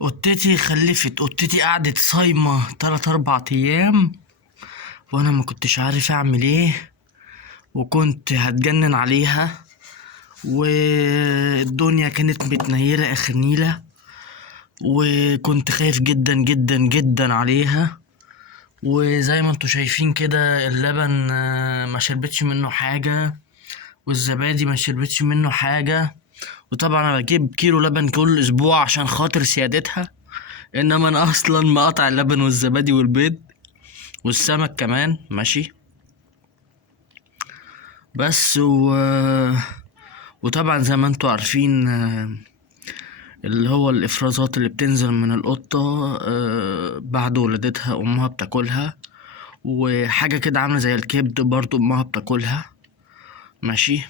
قطتي خلفت. قطتي قعدت صايمة 3 4 ايام، وانا ما كنتش عارف اعمل ايه، وكنت هتجنن عليها، والدنيا كانت متنيلة اخر نيلة، وكنت خايف جدا جدا جدا عليها. وزي ما انتوا شايفين كده اللبن ما شربتش منه حاجة، والزبادي ما شربتش منه حاجة. وطبعا انا بجيب كيلو لبن كل اسبوع عشان خاطر سيادتها، انما انا اصلا مقاطع اللبن والزبادي والبيض والسمك كمان ماشي. بس وطبعا زي ما انتوا عارفين اللي هو الافرازات اللي بتنزل من القطة بعد ولادتها امها بتاكلها، وحاجة كده عاملة زي الكبد برضو امها بتاكلها ماشي.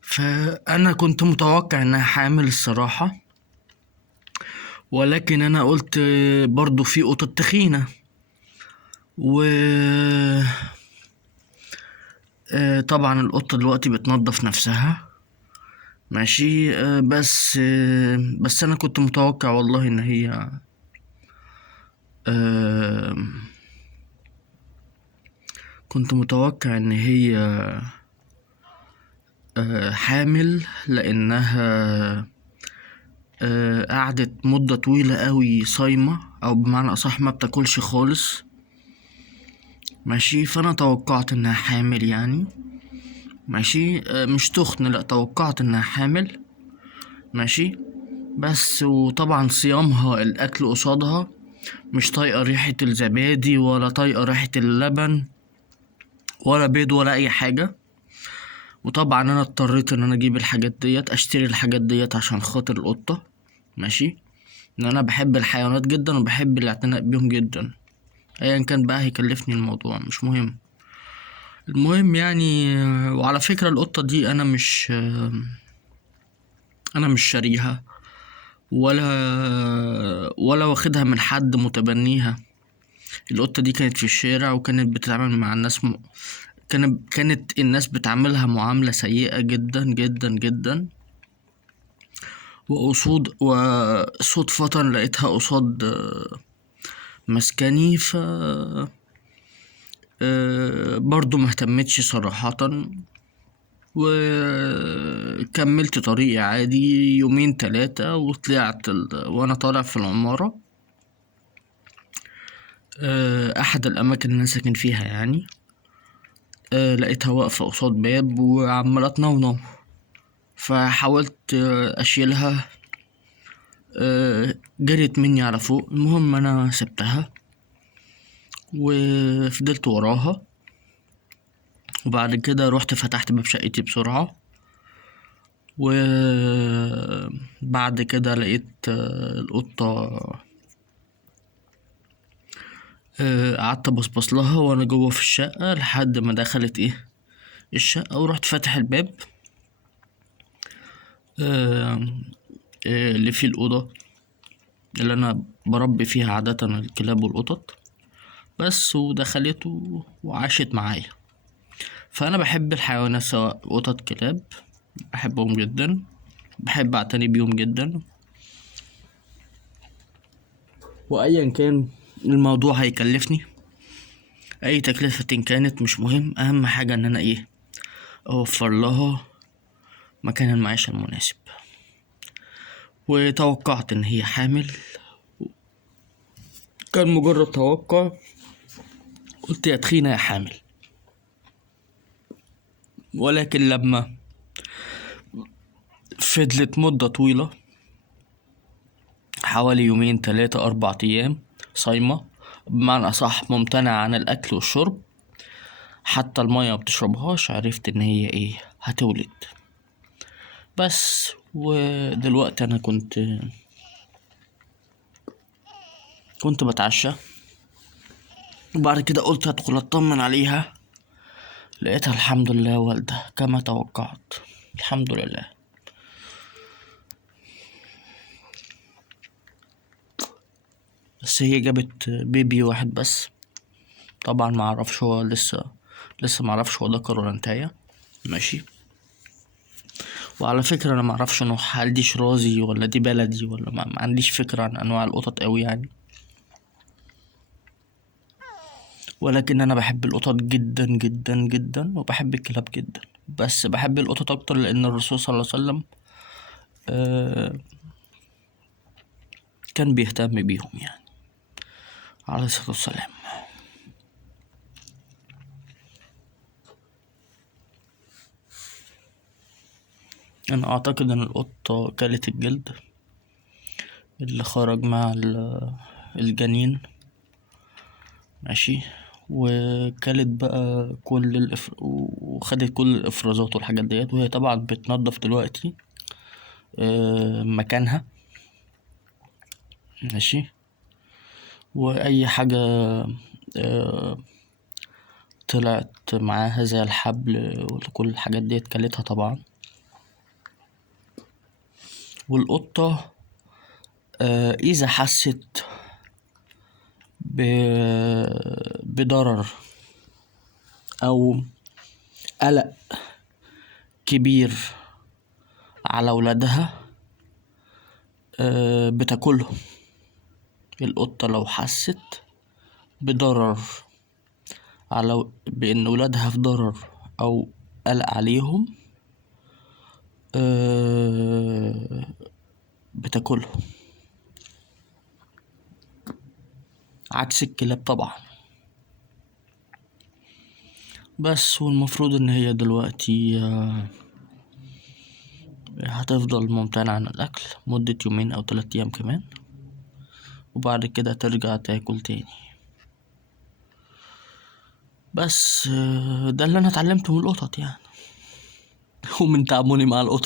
فانا كنت متوقع انها حامل الصراحة، ولكن انا قلت برضو في قطط تخينة، و طبعا القطة دلوقتي بتنضف نفسها ماشي. بس انا كنت متوقع والله ان هي آه، كنت متوقع ان هي حامل، لانها قعدت مدة طويلة قوي صايمة، او بمعنى اصح ما بتاكلش خالص ماشي. فانا توقعت انها حامل يعني ماشي. مش تخن، لا توقعت انها حامل ماشي. بس وطبعا صيامها الاكل قصادها، مش طايقة ريحة الزبادي ولا طايقة ريحة اللبن ولا بيض ولا اي حاجة. وطبعا انا اضطريت ان انا اجيب الحاجات ديت، اشتري الحاجات ديت عشان خاطر القطة ماشي. ان انا بحب الحيوانات جدا وبحب الاعتناء بيهم جدا، ايا كان بقى هيكلفني الموضوع مش مهم. المهم يعني وعلى فكرة القطة دي انا مش شاريها ولا واخدها من حد متبنيها. القطة دي كانت في الشارع، وكانت بتتعامل مع الناس كانت الناس بتعاملها معاملة سيئة جدا جدا جدا. وصدفة لقيتها قصاد مسكني، برضو مهتمتش صراحة، وكملت طريقي عادي يومين 3 وطلعت وانا طالع في العمارة احد الاماكن اللي انا ساكن فيها يعني. لقيتها واقفة قصاد باب وعمالة تنونو، فحاولت اشيلها، جريت مني على فوق. المهم انا سبتها وفضلت وراها، وبعد كده رحت فتحت باب شقتي بسرعة، وبعد كده لقيت القطة، قعدت بصبص لها وانا جوه في الشقة لحد ما دخلت الشقة، ورحت فاتح الباب اللي فيه الأوضة اللي انا بربي فيها عادة الكلاب والقطط بس، ودخلت وعاشت معايا. فانا بحب الحيوانات سواء قطط كلاب، بحبهم جدا، بحب اعتني بيهم جدا، وايا كان الموضوع هيكلفني اي تكلفة كانت مش مهم، اهم حاجة ان انا اوفر لها مكان المعيشة المناسب. وتوقعت ان هي حامل، كان مجرد توقع، قلت يا تخينة يا حامل. ولكن لما فضلت مدة طويلة حوالي يومين 3 4 ايام صايمة، بمعنى أصح ممتنعة عن الأكل والشرب، حتى المية مبتشربهاش، عرفت إن هي هتولد. بس ودلوقتي أنا كنت بتعشى، وبعد كده قلت هدخل أطمن عليها، لقيتها الحمد لله والدة كما توقعت، الحمد لله. بس هي جابت بيبي واحد بس، طبعا معرفش هو لسه معرفش هو ذكر ولا انتاية ماشي. وعلى فكرة انا معرفش نوعها، هل دي شرازي ولا دي بلدي ولا ما عنديش فكرة عن انواع القطط اوي يعني، ولكن انا بحب القطط جدا جدا جدا وبحب الكلاب جدا، بس بحب القطط اكتر لان الرسول صلى الله عليه وسلم آه كان بيهتم بيهم يعني، عليه الصلاة والسلام. انا اعتقد ان القطة كلت الجلد اللي خرج مع الجنين، ماشي، وكلت بقى وخدت كل الافرازات والحاجات ديت، وهي طبعا بتنضف دلوقتي مكانها، ماشي، واي حاجة آه، طلعت معاها زي الحبل وكل الحاجات ديت كلتها طبعا. والقطة اذا حست بضرر او قلق كبير على ولادها بتاكلهم. القطة لو حست بضرر بإن ولادها في ضرر أو قلق عليهم بتاكلهم، عكس الكلاب طبعا. بس والمفروض إن هي دلوقتي هتفضل ممتنعة عن الأكل مدة يومين أو 3 أيام كمان، وبعد كده ترجع تاكل تاني. بس ده اللي أنا اتعلمته من القطط يعني ومن تعاملي مع القطط.